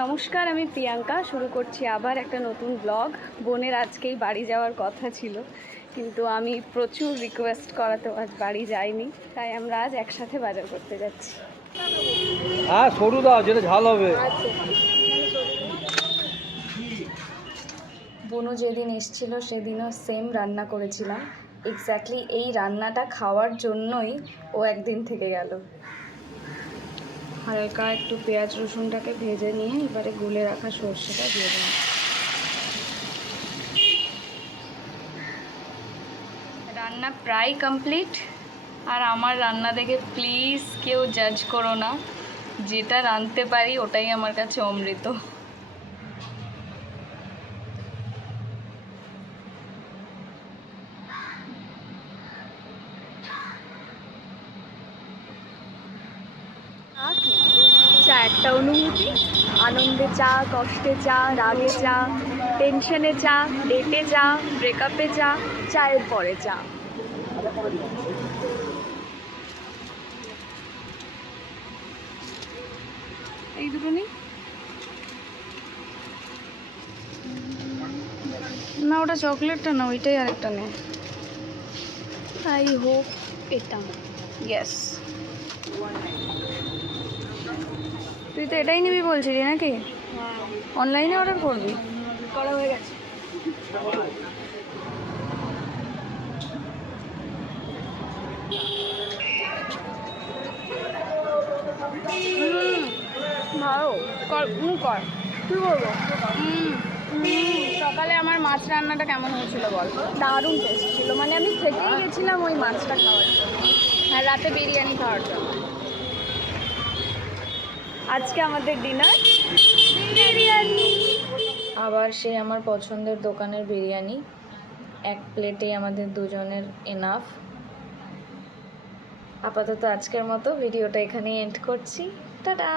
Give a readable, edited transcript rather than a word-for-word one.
নমস্কার, আমি প্রিয়াঙ্কা। শুরু করছি আবার একটা নতুন ব্লগ। বোনের আজকেই বাড়ি যাওয়ার কথা ছিল, কিন্তু আমি প্রচুর রিকোয়েস্ট করাতে আজ বাড়ি যাইনি, তাই আমরা আজ একসাথে বাজার করতে যাচ্ছি। হ্যাঁ, সরু দাও, যেটা ঝাল হবে। বোনও যেদিন এসেছিল সেদিনও সেম রান্না করেছিলাম। এক্স্যাক্টলি এই রান্নাটা খাওয়ার জন্যই ও একদিন থেকে গেল। হালকা একটু পেঁয়াজ রসুনটাকে ভেজে নিয়ে এবারে গুলে রাখা সর্ষেটা দিয়ে দিন। রান্না প্রায় কমপ্লিট, আর আমার রান্না দেখে প্লিজ কেউ জাজ করো না। যেটা রাঁধতে পারি ওটাই আমার কাছে অমৃত। চা একটা অনুভূতি। আনন্দে চা, কষ্টে চা, রাগে চা, টেনশনে চা, ডেটে চা, ব্রেকআপে চা, চায়ের পরে চা। এই দুটো নেই না, ওটা চকলেটটা না, ওইটাই আরেকটা নেই। আই হোপ এটা ইয়েস। তুই তো এটাই নিবি বলছিলি নাকি? অনলাইনে অর্ডার করবি? করা হয়ে গেছে। ভালো কর, কর। কী করবো? সকালে আমার মাছ রান্নাটা কেমন হয়েছিল বল? দারুণ টেস্ট ছিল, মানে আমি থেকেই গেছিলাম ওই মাছটা খাওয়ার জন্য, আর রাতে বিরিয়ানি খাওয়ার জন্য। আজকে আমাদের ডিনার বিরিয়ানি। আবার সে আমার পছন্দের দোকানের বিরিয়ানি। এক প্লেটেই আমাদের দুজনের এনাফ। আপাতত আজকের মতো ভিডিওটা এখানেই এন্ড করছি। টাটা।